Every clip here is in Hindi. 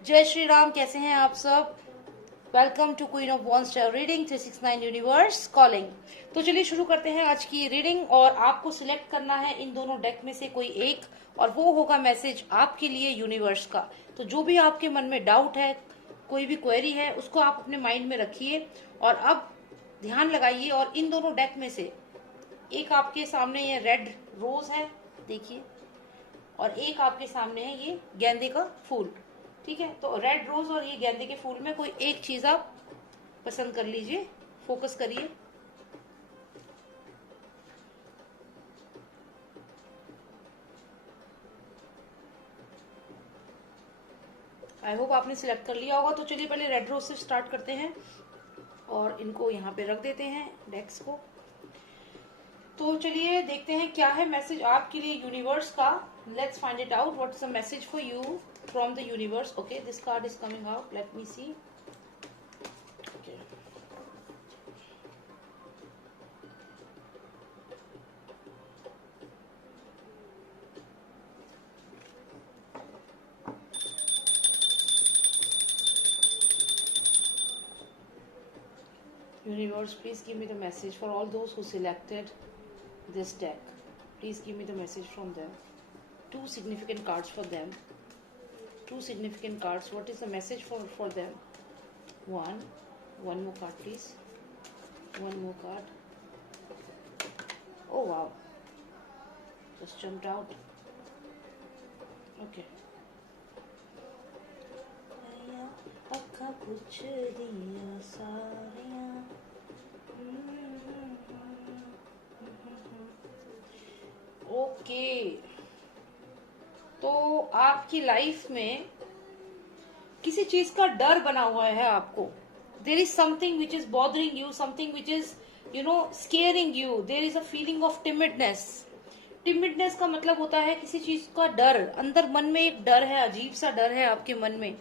जय श्री राम। कैसे हैं आप सब? Welcome to queen of one star reading 369 universe calling. तो चलिए शुरू करते हैं आज की रीडिंग। और आपको सिलेक्ट करना है इन दोनों डेक में से कोई एक, और वो होगा मैसेज आपके लिए यूनिवर्स का। तो जो भी आपके मन में डाउट है, कोई भी क्वेरी है, उसको आप अपने माइंड में रखिए और अब ध्यान लगाइए। और इन दोनों डेक में से एक आपके सामने ये रेड रोज है, देखिए, और एक आपके सामने है ये गेंदे का फूल। ठीक है, तो रेड रोज और ये गेंदे के फूल में कोई एक चीज आप पसंद कर लीजिए, फोकस करिए। आई होप आपने सिलेक्ट कर लिया होगा। तो चलिए पहले रेड रोज से स्टार्ट करते हैं और इनको यहाँ पे रख देते हैं डेक्स को। तो चलिए देखते हैं क्या है मैसेज आपके लिए यूनिवर्स का। Let's find it out what is the message for you from the universe. Okay, this card is coming out, let me see. Universe, please give me the message for all those who selected this deck. Please give me the message from them. Two significant cards for them. Two significant cards. What is the message for them? One more card, please. One more card. Oh wow! Just jumped out. Okay. Okay, तो आपकी लाइफ में किसी चीज का डर बना हुआ है आपको। There is something which is bothering you, something which is scaring you. There is a feeling of timidness. Timidness का मतलब होता है किसी चीज का डर। अंदर मन में एक डर है, अजीब सा डर है आपके मन में।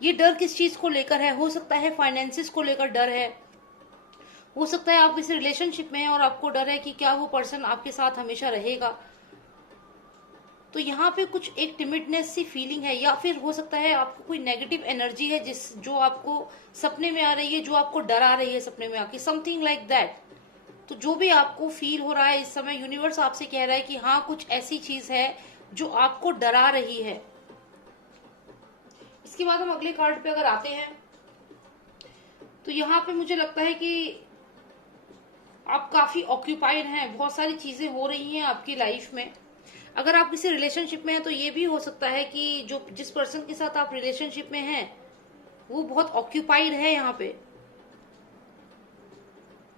ये डर किस चीज को लेकर है? हो सकता है फाइनेंसिस को लेकर डर है, हो सकता है आप किसी रिलेशनशिप में हैं और आपको डर है कि क्या वो पर्सन आपके साथ हमेशा रहेगा। तो यहाँ पे कुछ एक टिमिडनेस सी फीलिंग है, या फिर हो सकता है आपको कोई नेगेटिव एनर्जी है जो आपको सपने में आ रही है, जो आपको डरा रही है सपने में आके, समथिंग लाइक दैट। तो जो भी आपको फील हो रहा है इस समय, यूनिवर्स आपसे कह रहा है कि हाँ, कुछ ऐसी चीज है जो आपको डरा रही है। इसके बाद हम अगले कार्ड पे अगर आते हैं तो यहाँ पे मुझे लगता है कि आप काफी ऑक्यूपाइड हैं, बहुत सारी चीजें हो रही हैं आपकी लाइफ में। अगर आप किसी रिलेशनशिप में हैं तो ये भी हो सकता है कि जिस पर्सन के साथ आप रिलेशनशिप में हैं वो बहुत ऑक्यूपाइड है यहाँ पे,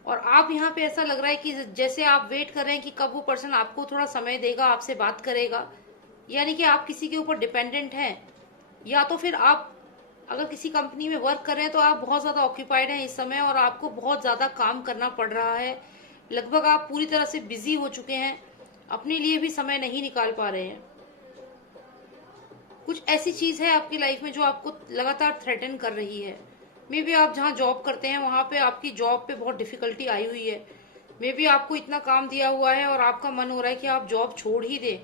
और आप यहाँ पे ऐसा लग रहा है कि जैसे आप वेट कर रहे हैं कि कब वो पर्सन आपको थोड़ा समय देगा, आपसे बात करेगा। यानी कि आप किसी के ऊपर डिपेंडेंट हैं, या तो फिर आप अगर किसी कंपनी में वर्क कर रहे हैं तो आप बहुत ज्यादा ऑक्यूपाइड हैं इस समय और आपको बहुत ज्यादा काम करना पड़ रहा है। लगभग आप पूरी तरह से बिजी हो चुके हैं, अपने लिए भी समय नहीं निकाल पा रहे हैं। कुछ ऐसी चीज है आपकी लाइफ में जो आपको लगातार थ्रेटन कर रही है। मे बी आप जहाँ जॉब करते हैं वहां पे आपकी जॉब पे बहुत डिफिकल्टी आई हुई है। मे बी आपको इतना काम दिया हुआ है और आपका मन हो रहा है कि आप जॉब छोड़ ही दें,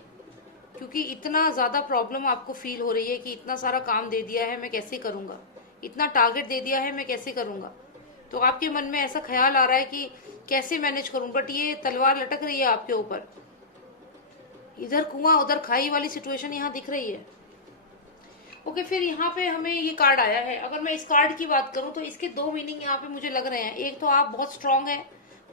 क्योंकि इतना ज्यादा प्रॉब्लम आपको फील हो रही है कि इतना सारा काम दे दिया है, मैं कैसे करूंगा, इतना टारगेट दे दिया है, मैं कैसे करूंगा। तो आपके मन में ऐसा ख्याल आ रहा है कि कैसे मैनेज करूं, बट ये तलवार लटक रही है आपके ऊपर। इधर कुआं उधर खाई वाली सिचुएशन यहाँ दिख रही है। ओके, फिर यहाँ पे हमें ये कार्ड आया है। अगर मैं इस कार्ड की बात करूं तो इसके दो मीनिंग यहाँ पे मुझे लग रहे हैं। एक तो आप बहुत स्ट्रांग है,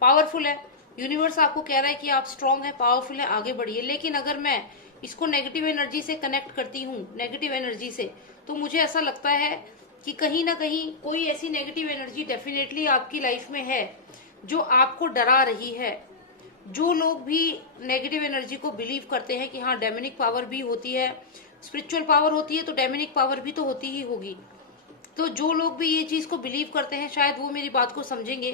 पावरफुल है, यूनिवर्स आपको कह रहा है कि आप स्ट्रांग है, पावरफुल है, आगे बढ़िए। लेकिन अगर मैं इसको नेगेटिव एनर्जी से कनेक्ट करती हूँ, नेगेटिव एनर्जी से, तो मुझे ऐसा लगता है कि कहीं ना कहीं कोई ऐसी नेगेटिव एनर्जी डेफिनेटली आपकी लाइफ में है जो आपको डरा रही है। जो लोग भी नेगेटिव एनर्जी को बिलीव करते हैं कि हाँ, डेमोनिक पावर भी होती है, स्पिरिचुअल पावर होती है, तो डेमोनिक पावर भी तो होती ही होगी। तो जो लोग भी ये चीज को बिलीव करते हैं शायद वो मेरी बात को समझेंगे,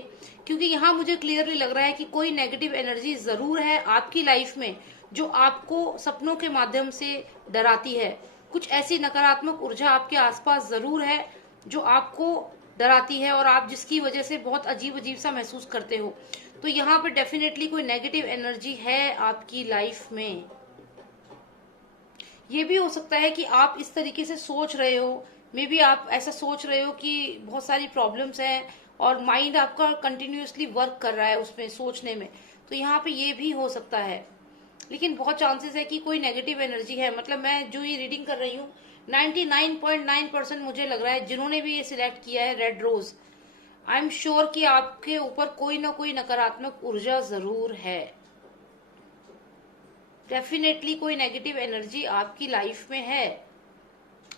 क्योंकि यहाँ मुझे क्लियरली लग रहा है कि कोई नेगेटिव एनर्जी जरूर है आपकी लाइफ में जो आपको सपनों के माध्यम से डराती है। कुछ ऐसी नकारात्मक ऊर्जा आपके आसपास जरूर है जो आपको डराती है और आप जिसकी वजह से बहुत अजीब अजीब सा महसूस करते हो। तो यहाँ पे डेफिनेटली कोई नेगेटिव एनर्जी है आपकी लाइफ में। ये भी हो सकता है कि आप इस तरीके से सोच रहे हो, मे बी आप ऐसा सोच रहे हो कि बहुत सारी प्रॉब्लम्स हैं और माइंड आपका कंटिन्यूअसली वर्क कर रहा है उसमें सोचने में, तो यहाँ पे ये भी हो सकता है। लेकिन बहुत चांसेस है कि कोई नेगेटिव एनर्जी है, मतलब मैं जो ये रीडिंग कर रही हूँ 99.9% मुझे लग रहा है जिन्होंने भी ये सिलेक्ट किया है red rose, I am sure कि आपके ऊपर कोई ना कोई नकारात्मक ऊर्जा जरूर है। डेफिनेटली कोई नेगेटिव एनर्जी आपकी लाइफ में है,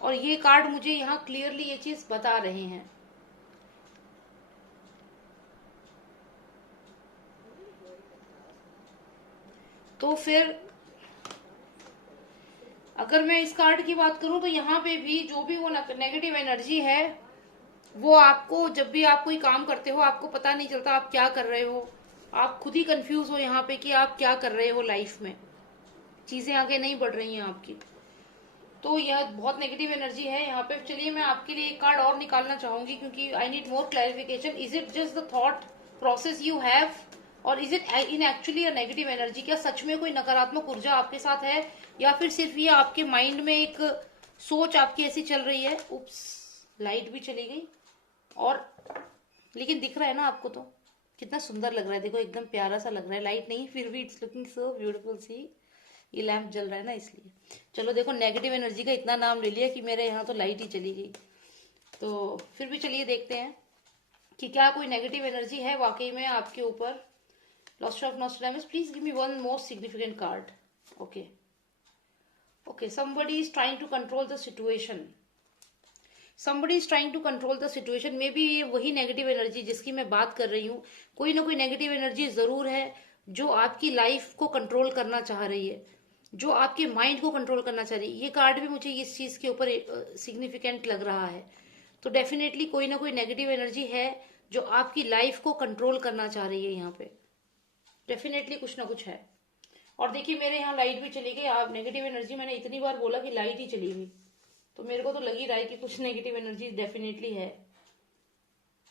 और ये कार्ड मुझे यहाँ क्लियरली ये चीज बता रहे हैं। तो फिर अगर मैं इस कार्ड की बात करूं तो यहाँ पे भी जो भी वो नेगेटिव एनर्जी है, वो आपको जब भी आप कोई काम करते हो आपको पता नहीं चलता आप क्या कर रहे हो, आप खुद ही कंफ्यूज हो यहाँ पे कि आप क्या कर रहे हो लाइफ में, चीजें आगे नहीं बढ़ रही हैं आपकी। तो यह बहुत नेगेटिव एनर्जी है यहाँ पे। चलिए मैं आपके लिए एक कार्ड और निकालना चाहूंगी क्योंकि I need more clarification. Is it just the thought process you have और is it in actually a negative energy? क्या सच में कोई नकारात्मक ऊर्जा आपके साथ है या फिर सिर्फ ये आपके माइंड में एक सोच आपकी ऐसी चल रही है? उप्स, लाइट भी चली गई। और लेकिन दिख रहा है ना आपको, तो कितना सुंदर लग रहा है, देखो एकदम प्यारा सा लग रहा है। लाइट नहीं फिर भी इट्स लुकिंग सो ब्यूटीफुल। सी ये लैंप जल रहा है ना इसलिए। चलो देखो नेगेटिव एनर्जी का इतना नाम ले लिया कि मेरे यहाँ तो लाइट ही चली गई। तो फिर भी चलिए देखते हैं कि क्या कोई नेगेटिव एनर्जी है वाकई में आपके ऊपर। Lost of Nostradamus, please give me one more significant card. Okay okay, somebody is trying to control the situation. Somebody is trying to control the situation. May be ये वही नेगेटिव एनर्जी जिसकी मैं बात कर रही हूँ, कोई ना कोई नेगेटिव एनर्जी जरूर है जो आपकी लाइफ को कंट्रोल करना चाह रही है, जो आपके माइंड को कंट्रोल करना चाह रही है। ये कार्ड भी मुझे इस चीज के ऊपर सिग्निफिकेंट लग रहा है। तो डेफिनेटली कोई ना कोई नेगेटिव एनर्जी है जो आपकी लाइफ को कंट्रोल करना चाह रही है। यहाँ पे डेफिनेटली कुछ ना कुछ है। और देखिए मेरे यहाँ लाइट भी चली गई। आप नेगेटिव एनर्जी, मैंने इतनी बार बोला कि लाइट ही चली गई, तो मेरे को तो लग ही रहा है कि कुछ नेगेटिव एनर्जी डेफिनेटली है।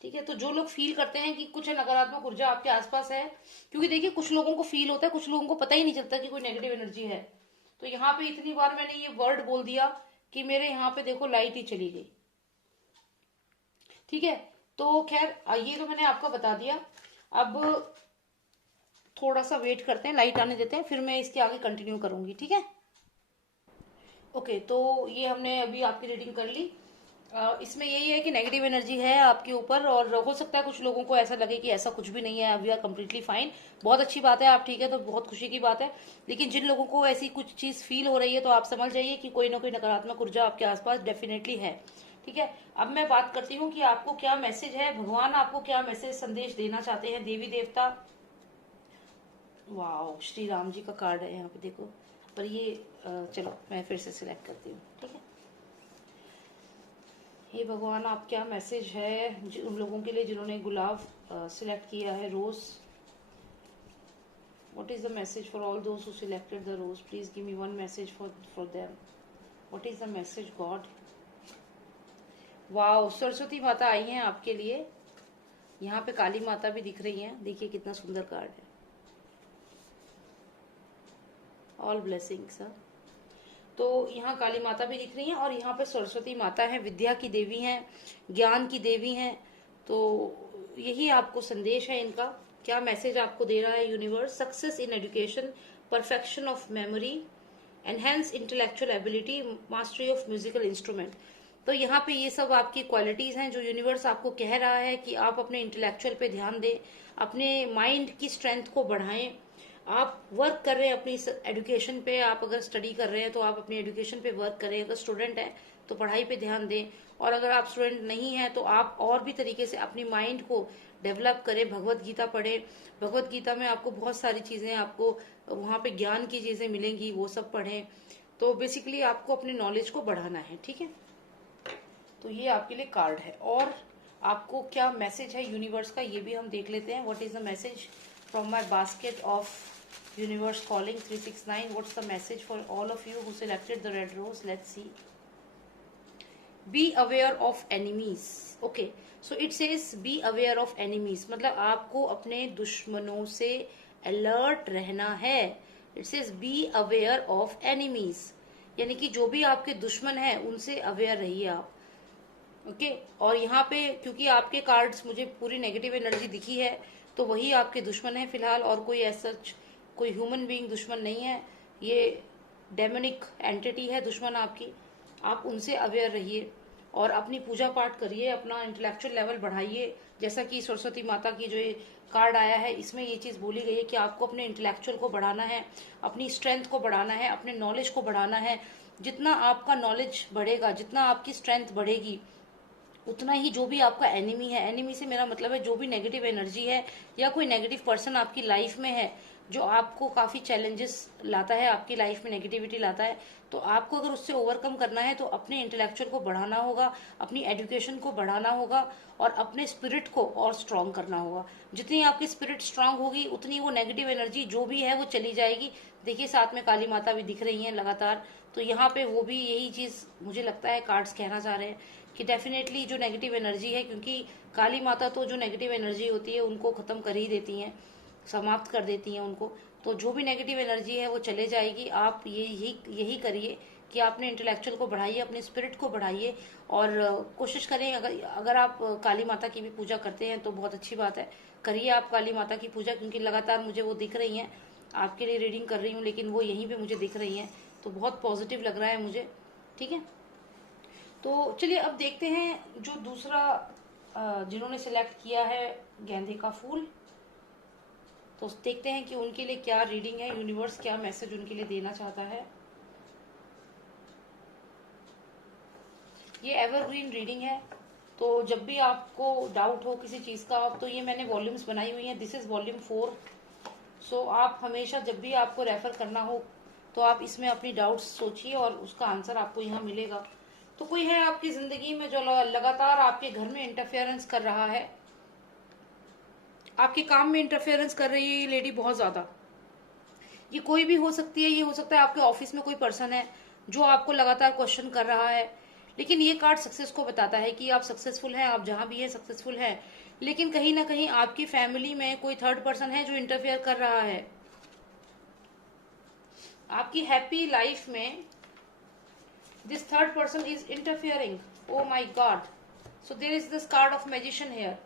ठीक है, तो जो लोग फील करते हैं कि कुछ नकारात्मक ऊर्जा आपके आसपास है, क्योंकि देखिए कुछ लोगों को फील होता है, कुछ लोगों को पता ही नहीं चलता कि कोई नेगेटिव एनर्जी है। तो यहाँ पे इतनी बार मैंने ये वर्ड बोल दिया कि मेरे यहाँ पे देखो लाइट ही चली गई। ठीक है, तो खैर ये तो मैंने आपको बता दिया। अब थोड़ा सा वेट करते हैं, लाइट आने देते हैं, फिर मैं इसके आगे कंटिन्यू करूंगी। ठीक है, ओके। तो ये हमने अभी आपकी रीडिंग कर ली। इसमें यही है कि नेगेटिव एनर्जी है आपके ऊपर, और हो सकता है कुछ लोगों को ऐसा लगे कि ऐसा कुछ भी नहीं है, वी आर कम्प्लीटली फाइन। बहुत अच्छी बात है, आप ठीक है तो बहुत खुशी की बात है। लेकिन जिन लोगों को ऐसी कुछ चीज फील हो रही है तो आप समझ जाइए कि कोई ना कोई नकारात्मक ऊर्जा आपके आसपास डेफिनेटली है। ठीक है, अब मैं बात करती हूँ कि आपको क्या मैसेज है, भगवान आपको क्या मैसेज संदेश देना चाहते हैं, देवी देवता। वाह, श्री राम जी का कार्ड है यहाँ पे देखो। पर ये चलो मैं फिर से सिलेक्ट करती हूँ। ठीक है, हे भगवान आप क्या मैसेज है उन लोगों के लिए जिन्होंने गुलाब सिलेक्ट किया है, rose. What is the message for all those who selected the rose? Please give me one message for them. What is the message God? वाह, सरस्वती माता आई हैं आपके लिए। यहाँ पे काली माता भी दिख रही हैं, देखिए कितना सुंदर कार्ड है। All blessings. तो यहाँ काली माता भी दिख रही हैं और यहाँ पे सरस्वती माता है, विद्या की देवी हैं, ज्ञान की देवी हैं। तो यही आपको संदेश है इनका। क्या मैसेज आपको दे रहा है universe? Success in education, perfection of memory, enhance intellectual ability, mastery of musical instrument. तो यहाँ पे ये सब आपकी क्वालिटीज हैं जो यूनिवर्स आपको कह रहा है कि आप अपने इंटेलेक्चुअल पे ध्यान दें, अपने माइंड की स्ट्रेंथ को बढ़ाएं। आप वर्क कर रहे हैं अपनी एजुकेशन पे, आप अगर स्टडी कर रहे हैं तो आप अपनी एजुकेशन पे वर्क करें। अगर स्टूडेंट हैं तो पढ़ाई पे ध्यान दें, और अगर आप स्टूडेंट नहीं हैं तो आप और भी तरीके से अपनी माइंड को डेवलप करें। भगवत गीता पढ़ें, भगवत गीता में आपको बहुत सारी चीजें, आपको वहाँ पे ज्ञान की चीजें मिलेंगी, वो सब पढ़ें। तो बेसिकली आपको अपनी नॉलेज को बढ़ाना है। ठीक है, तो ये आपके लिए कार्ड है। और आपको क्या मैसेज है यूनिवर्स का ये भी हम देख लेते हैं। What is the message from my basket of universe calling 369? What's the message for all of you who selected the red rose? Let's see. Be aware of enemies. Okay, so it says be aware of enemies, मतलब आपको अपने दुश्मनों से अलर्ट रहना है। It says be aware of enemies, यानी कि जो भी आपके दुश्मन हैं उनसे अवेयर रहिए आप। ओके और यहाँ पे क्योंकि आपके कार्ड्स मुझे पूरी नेगेटिव एनर्जी दिखी है, तो वही आपके दुश्मन है फिलहाल, और कोई ऐसा कोई ह्यूमन बीइंग दुश्मन नहीं है, ये डेमोनिक एंटिटी है दुश्मन आपकी। आप उनसे अवेयर रहिए और अपनी पूजा पाठ करिए, अपना इंटेलेक्चुअल लेवल बढ़ाइए। जैसा कि सरस्वती माता की जो ये कार्ड आया है इसमें ये चीज़ बोली गई है कि आपको अपने इंटेलेक्चुअल को बढ़ाना है, अपनी स्ट्रेंथ को बढ़ाना है, अपने नॉलेज को बढ़ाना है। जितना आपका नॉलेज बढ़ेगा, जितना आपकी स्ट्रेंथ बढ़ेगी, उतना ही जो भी आपका एनिमी है, एनिमी से मेरा मतलब है जो भी नेगेटिव एनर्जी है या कोई नेगेटिव पर्सन आपकी लाइफ में है जो आपको काफी चैलेंजेस लाता है, आपकी लाइफ में नेगेटिविटी लाता है, तो आपको अगर उससे ओवरकम करना है तो अपने इंटेलेक्चुअल को बढ़ाना होगा, अपनी एजुकेशन को बढ़ाना होगा और अपने स्पिरिट को और स्ट्रांग करना होगा। जितनी आपकी स्पिरिट स्ट्रांग होगी उतनी वो नेगेटिव एनर्जी जो भी है वो चली जाएगी। देखिए साथ में काली माता भी दिख रही हैं लगातार, तो यहाँ पे वो भी यही चीज मुझे लगता है कार्ड्स कहना चाह रहे हैं कि डेफिनेटली जो नेगेटिव एनर्जी है, क्योंकि काली माता तो जो नेगेटिव एनर्जी होती है उनको खत्म कर ही देती हैं, समाप्त कर देती हैं उनको। तो जो भी नेगेटिव एनर्जी है वो चले जाएगी। आप यही यही करिए कि आपने इंटेलेक्चुअल को बढ़ाइए, अपने स्पिरिट को बढ़ाइए और कोशिश करें, अगर आप काली माता की भी पूजा करते हैं तो बहुत अच्छी बात है, करिए आप काली माता की पूजा, क्योंकि लगातार मुझे वो दिख रही हैं। आपके लिए रीडिंग कर रही हूँ लेकिन वो यहीं पे मुझे दिख रही हैं, तो बहुत पॉजिटिव लग रहा है मुझे। ठीक है, तो चलिए अब देखते हैं जो दूसरा जिन्होंने सिलेक्ट किया है गेंदे का फूल, तो देखते हैं कि उनके लिए क्या रीडिंग है, यूनिवर्स क्या मैसेज उनके लिए देना चाहता है। ये एवरग्रीन रीडिंग है, तो जब भी आपको डाउट हो किसी चीज का, तो ये मैंने वॉल्यूम्स बनाई हुई हैं, दिस इज वॉल्यूम 4। सो आप हमेशा जब भी आपको रेफर करना हो तो आप इसमें अपनी डाउट्स सोचिए और उसका आंसर आपको यहाँ मिलेगा। तो कोई है आपकी जिंदगी में जो लगातार आपके घर में इंटरफेरेंस कर रहा है, आपके काम में इंटरफेरेंस कर रही है ये लेडी बहुत ज्यादा। ये कोई भी हो सकती है, ये हो सकता है आपके ऑफिस में कोई पर्सन है जो आपको लगातार क्वेश्चन कर रहा है, लेकिन ये कार्ड सक्सेस को बताता है कि आप सक्सेसफुल हैं, आप जहां भी हैं सक्सेसफुल हैं। लेकिन कहीं ना कहीं आपकी फैमिली में कोई थर्ड पर्सन है जो इंटरफेयर कर रहा है आपकी हैप्पी लाइफ में। This third person is interfering, oh my God. So there is this card of magician here.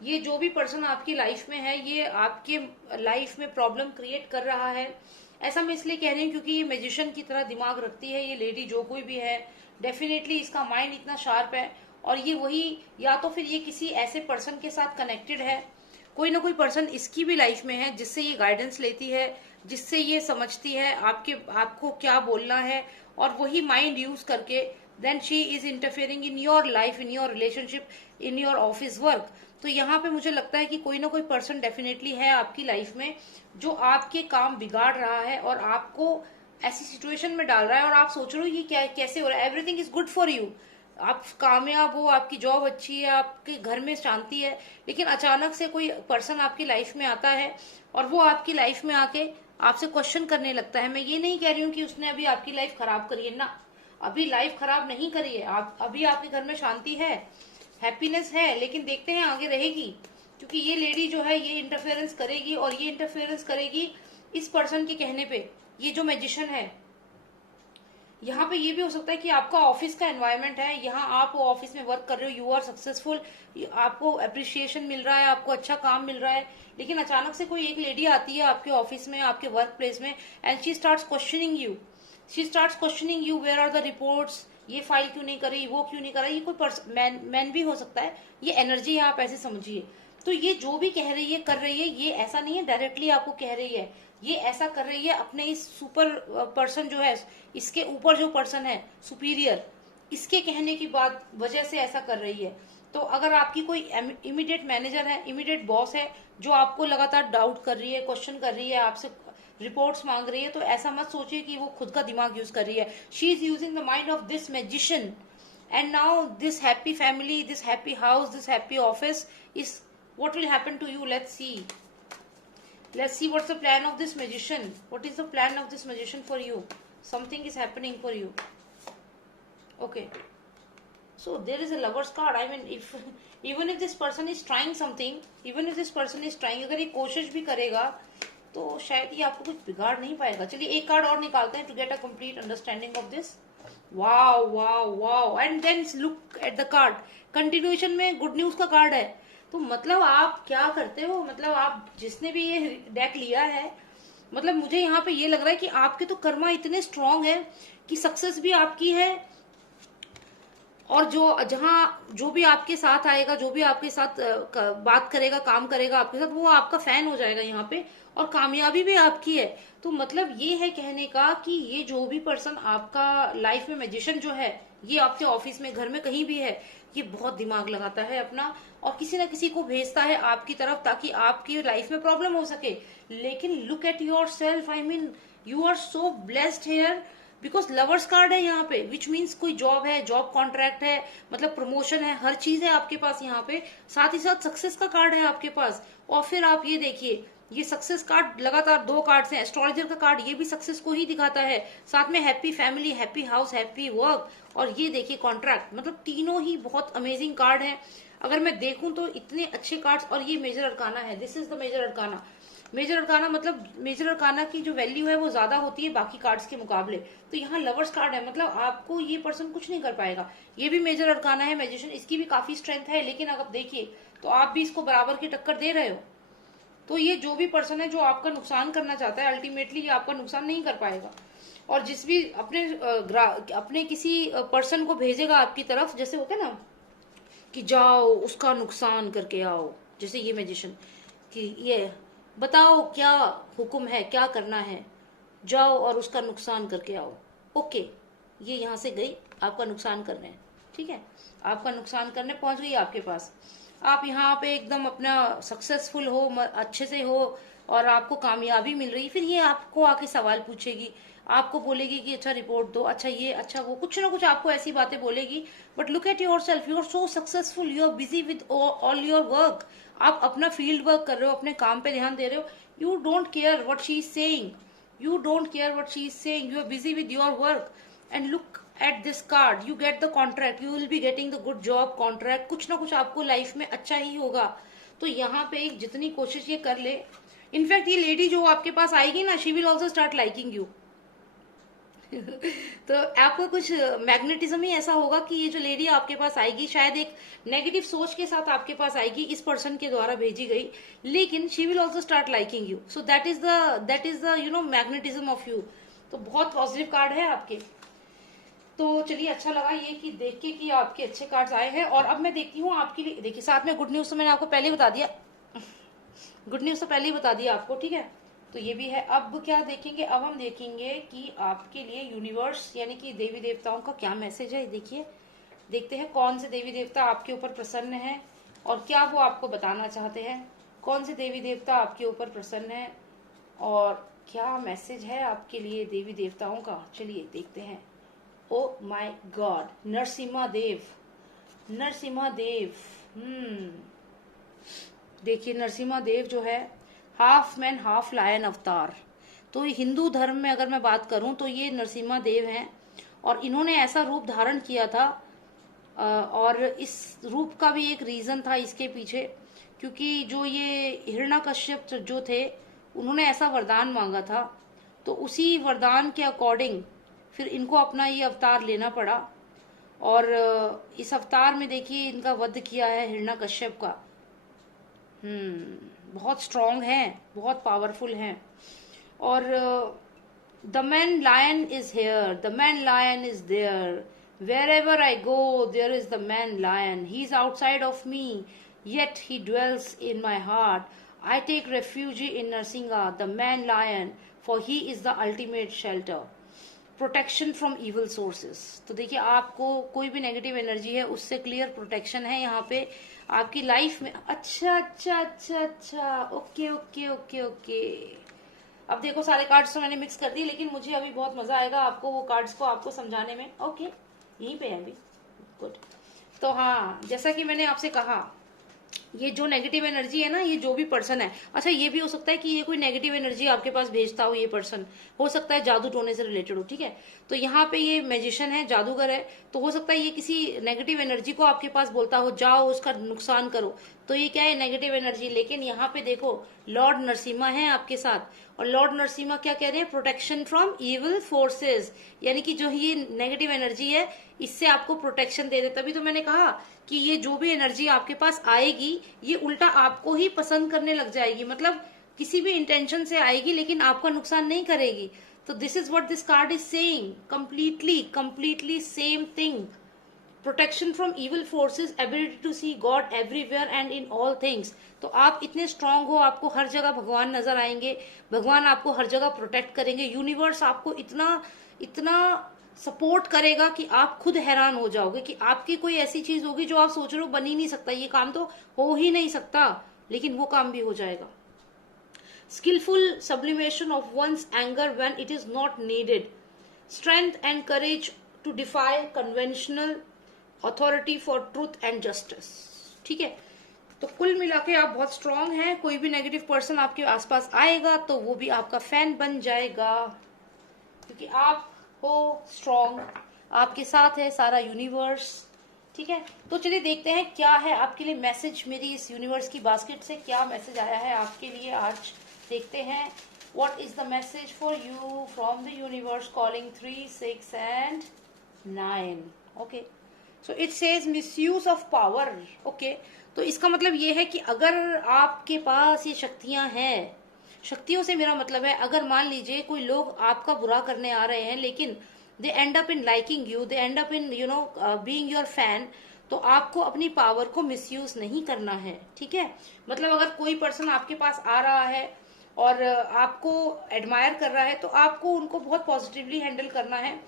ये जो भी पर्सन आपकी लाइफ में है ये आपके लाइफ में प्रॉब्लम क्रिएट कर रहा है। ऐसा मैं इसलिए कह रही हूँ क्योंकि ये मैजिशियन की तरह दिमाग रखती है ये लेडी, जो कोई भी है डेफिनेटली इसका माइंड इतना शार्प है। और ये वही, या तो फिर ये किसी ऐसे पर्सन के साथ कनेक्टेड है, कोई ना कोई पर्सन इसकी भी लाइफ में है जिससे ये गाइडेंस लेती है, जिससे ये समझती है आपको क्या बोलना है, और वही माइंड यूज करके then she is interfering in your life, in your relationship, in your office work. तो यहाँ पे मुझे लगता है कि कोई ना कोई पर्सन डेफिनेटली है आपकी लाइफ में जो आपके काम बिगाड़ रहा है और आपको ऐसी सिचुएशन में डाल रहा है, और आप सोच रहे हो ये क्या कैसे हो रहा है। Everything is good for you, आप कामयाब हो, आपकी जॉब अच्छी है, आपके घर में शांति है, लेकिन अचानक से कोई पर्सन आपकी लाइफ में आता है और वो आपकी लाइफ में आके आपसे क्वेश्चन करने लगता है। मैं ये नहीं कह रही हूँ कि उसने अभी आपकी लाइफ खराब करी है ना, अभी लाइफ खराब नहीं करी है, आप अभी आपके घर में शांति है, हैप्पीनेस है, लेकिन देखते हैं आगे रहेगी, क्योंकि ये लेडी जो है ये इंटरफेरेंस करेगी, और ये इंटरफेरेंस करेगी इस पर्सन के कहने पे। ये जो मैजिशियन है, यहाँ पे ये भी हो सकता है कि आपका ऑफिस का एनवायरनमेंट है, यहाँ आप ऑफिस में वर्क कर रहे हो, यू आर सक्सेसफुल, आपको अप्रिशिएशन मिल रहा है, आपको अच्छा काम मिल रहा है, लेकिन अचानक से कोई एक लेडी आती है आपके ऑफिस में, आपके वर्क प्लेस में, and she starts questioning you, she starts questioning you, where are the reports, ये फाइल क्यों नहीं कर रही, वो क्यों नहीं कर रहा। ये कोई मैन भी हो सकता है, ये एनर्जी है, आप ऐसे समझिए। तो ये जो भी कह रही है कर रही है, ये ऐसा नहीं है डायरेक्टली आपको कह रही है, ये ऐसा कर रही है अपने इस सुपर पर्सन जो है, इसके ऊपर जो पर्सन है सुपीरियर, इसके कहने की बात वजह से ऐसा कर रही है। तो अगर आपकी कोई इमीडिएट मैनेजर है, इमीडिएट बॉस है, जो आपको लगातार डाउट कर रही है, क्वेश्चन कर रही है, आपसे रिपोर्ट्स मांग रही है, तो ऐसा मत सोचिए कि वो खुद का दिमाग यूज कर रही है। She is using the mind of this magician, and now this happy family, this happy house, this happy office is what will happen to you. Let's see what's the plan of this magician. What is the plan of this magician for you? Something is happening for you. Okay, so there is a lover's card. I mean, if even if this person is trying something, even if this person is trying, अगर ये कोशिश भी करेगा तो शायद ये आपको कुछ बिगाड़ नहीं पाएगा। चलिए एक कार्ड और निकालते हैं to get a complete understanding of this. Wow wow wow, and then look at the card. Continuation में गुड न्यूज का कार्ड है। तो मतलब आप क्या करते हो, मतलब आप जिसने भी ये डेक लिया है, मतलब मुझे यहाँ पे ये लग रहा है कि आपके तो कर्मा इतने स्ट्रांग है कि सक्सेस भी आपकी है, और जो भी आपके साथ आएगा, जो भी आपके साथ बात करेगा, काम करेगा आपके साथ, वो आपका फैन हो जाएगा यहाँ पे, और कामयाबी भी आपकी है। तो मतलब ये है कहने का कि ये जो भी पर्सन आपका लाइफ में मैजिशियन जो है, ये आपके ऑफिस में, घर में, कहीं भी है, ये बहुत दिमाग लगाता है अपना, और किसी ना किसी को भेजता है आपकी तरफ ताकि आपकी लाइफ में प्रॉब्लम हो सके। लेकिन look at yourself, I mean you are so blessed here, because lovers card है यहाँ पे, विच मीन्स कोई जॉब है, जॉब कॉन्ट्रैक्ट है, मतलब प्रमोशन है, हर चीज है आपके पास यहाँ पे। साथ ही साथ सक्सेस का कार्ड है आपके पास। और फिर आप ये देखिए, ये सक्सेस कार्ड लगातार 2 कार्ड है। एस्ट्रोलॉजर का कार्ड, ये भी सक्सेस को ही दिखाता है। साथ में happy family, happy house, happy work, और ये देखिए कॉन्ट्रैक्ट। मतलब तीनों ही बहुत अमेजिंग कार्ड है। अगर मैं देखूं तो इतने अच्छे कार्ड्स। और ये मेजर अरकाना है, this is the major arcana. Major arcana मतलब मेजर अरकाना की जो वैल्यू है वो ज्यादा होती है बाकी कार्ड्स के मुकाबले। तो यहाँ लवर्स कार्ड है, मतलब आपको ये पर्सन कुछ नहीं कर पाएगा। ये भी मेजर अरकाना है, मैजिशियन, इसकी भी काफी स्ट्रेंथ है। लेकिन अगर आप देखिए तो आप भी इसको बराबर की टक्कर दे रहे हो। तो ये जो भी पर्सन है जो आपका नुकसान करना चाहता है, अल्टीमेटली ये आपका नुकसान नहीं कर पाएगा। और जिस भी अपने किसी पर्सन को भेजेगा आपकी तरफ, जैसे होता है ना कि जाओ उसका नुकसान करके आओ, जैसे ये मैजिशियन कि ये बताओ क्या हुक्म है, क्या करना है, जाओ और उसका नुकसान करके आओ। ओके, ये यहाँ से गई आपका नुकसान करने, ठीक है, आपका नुकसान करने पहुंच गई आपके पास। आप यहाँ पे एकदम अपना सक्सेसफुल हो, अच्छे से हो, और आपको कामयाबी मिल रही। फिर ये आपको आके सवाल पूछेगी, आपको बोलेगी कि अच्छा रिपोर्ट दो, अच्छा ये, अच्छा वो, कुछ ना कुछ आपको ऐसी बातें बोलेगी। But look at yourself, you are so successful, you are busy with all your work. आप अपना फील्ड वर्क कर रहे हो, अपने काम पे ध्यान दे रहे हो। You don't care what she is saying, you don't care what she is saying, you are busy with your work. And look at this card, you get the contract, you will be getting the good job contract, कुछ ना कुछ आपको लाइफ में अच्छा ही होगा। तो यहाँ पे जितनी कोशिश ये कर ले, इनफैक्ट ये लेडी जो आपके पास आएगी ना, she will also start liking you. तो आपको कुछ मैग्नेटिज्म ही ऐसा होगा कि ये जो लेडी आपके पास आएगी, शायद एक नेगेटिव सोच के साथ आपके पास आएगी, इस पर्सन के द्वारा भेजी गई, लेकिन she will also start liking you. So that is the you know magnetism of you. तो बहुत पॉजिटिव कार्ड है आपके। तो चलिए, अच्छा लगा ये कि देख के कि आपके अच्छे कार्ड्स आए हैं। और अब मैं देखती हूँ आपके लिए, देखिए साथ में गुड न्यूज तो मैंने आपको पहले ही बता दिया, गुड न्यूज तो पहले ही बता दिया आपको, ठीक है। तो ये भी है। अब क्या देखेंगे, अब हम देखेंगे कि आपके लिए यूनिवर्स यानी कि देवी देवताओं का क्या मैसेज है। देखिए, देखते हैं कौन से देवी देवता आपके ऊपर प्रसन्न है और क्या वो आपको बताना चाहते हैं। कौन से देवी देवता आपके ऊपर प्रसन्न है और क्या मैसेज है आपके लिए देवी देवताओं का। चलिए देखते हैं। ओ माय गॉड, नरसिम्हा देव, नरसिम्हा देव। देखिए नरसिम्हा देव जो है, हाफ मैन हाफ लायन अवतार। तो हिंदू धर्म में अगर मैं बात करूं तो ये नरसिम्हा देव हैं, और इन्होंने ऐसा रूप धारण किया था, और इस रूप का भी एक रीजन था इसके पीछे, क्योंकि जो ये हिरण्यकश्यप जो थे, उन्होंने ऐसा वरदान मांगा था। तो उसी वरदान के अकॉर्डिंग फिर इनको अपना ये अवतार लेना पड़ा, और इस अवतार में देखिए इनका वध किया है हिरण्यकश्यप का। बहुत स्ट्रांग हैं, बहुत पावरफुल हैं। और the man lion is here, the man lion is there, wherever I go there is the man lion, he is outside of me yet he dwells in my heart. I take refuge in Narsinga, the man lion, for he is the ultimate shelter, protection from evil sources. तो देखिए आपको कोई भी नेगेटिव एनर्जी है उससे क्लियर प्रोटेक्शन है यहाँ पे आपकी लाइफ में। अच्छा अच्छा अच्छा अच्छा, ओके ओके ओके ओके। अब देखो सारे कार्ड्स तो मैंने मिक्स कर दिए, लेकिन मुझे अभी बहुत मजा आएगा आपको वो कार्ड्स को आपको समझाने में। ओके, यहीं पे है अभी, गुड। तो हाँ, जैसा कि मैंने आपसे कहा ये जो नेगेटिव एनर्जी है ना, ये जो भी पर्सन है, अच्छा ये भी हो सकता है कि ये कोई नेगेटिव एनर्जी आपके पास भेजता हो, ये पर्सन हो सकता है जादू टोने से रिलेटेड हो, ठीक है। तो यहाँ पे ये मैजिशियन है, जादूगर है, तो हो सकता है ये किसी नेगेटिव एनर्जी को आपके पास बोलता हो जाओ उसका नुकसान करो, तो ये क्या है, नेगेटिव एनर्जी। लेकिन यहाँ पे देखो लॉर्ड नरसिम्हा है आपके साथ, और लॉर्ड नरसिम्हा क्या कह रहे हैं, प्रोटेक्शन फ्रॉम इविल फोर्सेस, यानी कि जो ये नेगेटिव एनर्जी है इससे आपको प्रोटेक्शन दे दे। तभी तो मैंने कहा कि ये जो भी एनर्जी आपके पास आएगी ये उल्टा आपको ही पसंद करने लग जाएगी, मतलब किसी भी इंटेंशन से आएगी लेकिन आपका नुकसान नहीं करेगी। तो this is what this card is saying, completely same thing. Protection from evil forces, ability to see God everywhere and in all things. तो आप इतने स्ट्रांग हो, आपको हर जगह भगवान नजर आएंगे, भगवान आपको हर जगह प्रोटेक्ट करेंगे, यूनिवर्स आपको इतना इतना सपोर्ट करेगा कि आप खुद हैरान हो जाओगे कि आपकी कोई ऐसी चीज होगी जो आप सोच रहे हो बन ही नहीं सकता, ये काम तो हो ही नहीं सकता, लेकिन वो काम भी हो जाएगा। Skilful sublimation of one's anger when it is not needed, strength and courage to defy conventional authority for truth and justice, ठीक है। तो कुल मिला के आप बहुत स्ट्रांग हैं, कोई भी नेगेटिव पर्सन आपके आसपास आएगा तो वो भी आपका फैन बन जाएगा, क्योंकि आप हो स्ट्रांग, आपके साथ है सारा यूनिवर्स, ठीक है। तो चलिए देखते हैं क्या है आपके लिए मैसेज, मेरी इस यूनिवर्स की बास्केट से क्या मैसेज आया है आपके लिए आज। देखते हैं what is the message for you from the universe, calling 3, 6 and 9। Okay, so it says misuse of power. Okay, तो इसका मतलब ये है कि अगर आपके पास ये शक्तियां हैं, शक्तियों से मेरा मतलब है अगर मान लीजिए कोई लोग आपका बुरा करने आ रहे हैं लेकिन they end up in liking you, they end up in being your fan, तो आपको अपनी पावर को मिसयूज नहीं करना है, ठीक है। मतलब अगर कोई पर्सन आपके पास आ रहा है और आपको एडमायर कर रहा है तो आपको उनको बहुत पॉजिटिवली हैंडल करना है,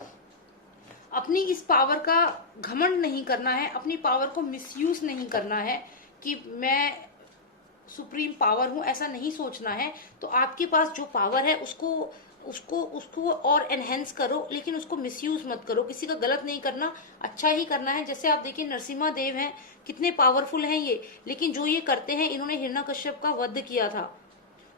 अपनी इस पावर का घमंड नहीं करना है, अपनी पावर को मिसयूज नहीं करना है कि मैं सुप्रीम पावर हूं, ऐसा नहीं सोचना है। तो आपके पास जो पावर है उसको उसको उसको और एनहेंस करो, लेकिन उसको मिसयूज मत करो, किसी का गलत नहीं करना, अच्छा ही करना है। जैसे आप देखिए नरसिम्हा देव हैं, कितने पावरफुल हैं ये, लेकिन जो ये करते हैं, इन्होंने हिरण्यकश्यप का वध किया था,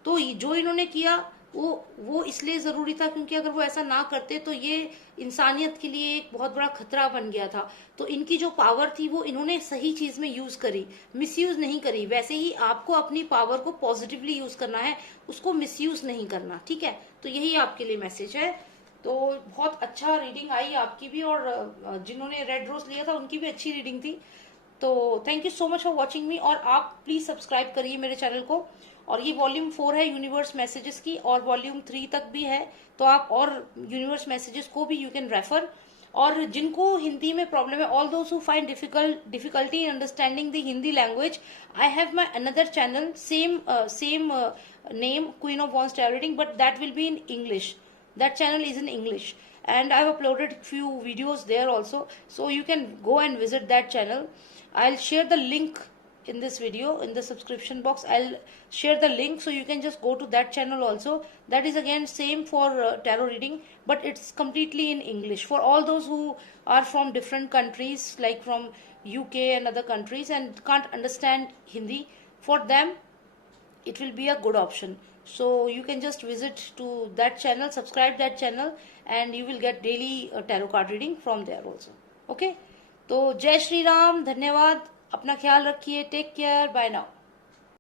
तो जो इन्होंने किया वो इसलिए जरूरी था क्योंकि अगर वो ऐसा ना करते तो ये इंसानियत के लिए एक बहुत बड़ा खतरा बन गया था। तो इनकी जो पावर थी वो इन्होंने सही चीज में यूज करी, मिसयूज नहीं करी। वैसे ही आपको अपनी पावर को पॉजिटिवली यूज करना है, उसको मिसयूज नहीं करना, ठीक है। तो यही आपके लिए मैसेज है। तो बहुत अच्छा रीडिंग आई आपकी भी, और जिन्होंने रेड रोज लिया था उनकी भी अच्छी रीडिंग थी। तो thank you so much for watching मी, और आप प्लीज सब्सक्राइब करिए मेरे चैनल को। और ये वॉल्यूम 4 है यूनिवर्स मैसेजेस की, और वॉल्यूम 3 तक भी है, तो आप और यूनिवर्स मैसेजेस को भी यू कैन रेफर। और जिनको हिंदी में प्रॉब्लम है, all those who find difficulty in understanding the Hindi language, I have my another channel, same name, Queen of Wands Tarot Reading, but that will be in English. That channel is in English, and I've uploaded few videos there also, so you can go and visit that channel. I'll share the link in this video, in the subscription box. I'll share the link, so you can just go to that channel also. That is again same for tarot reading, but it's completely in English for all those who are from different countries, like from UK and other countries, and can't understand Hindi. For them it will be a good option, so you can just visit to that channel, subscribe that channel, and you will get daily tarot card reading from there also. Okay, तो जय श्री राम, धन्यवाद, अपना ख्याल रखिए, टेक केयर, बाय नाउ।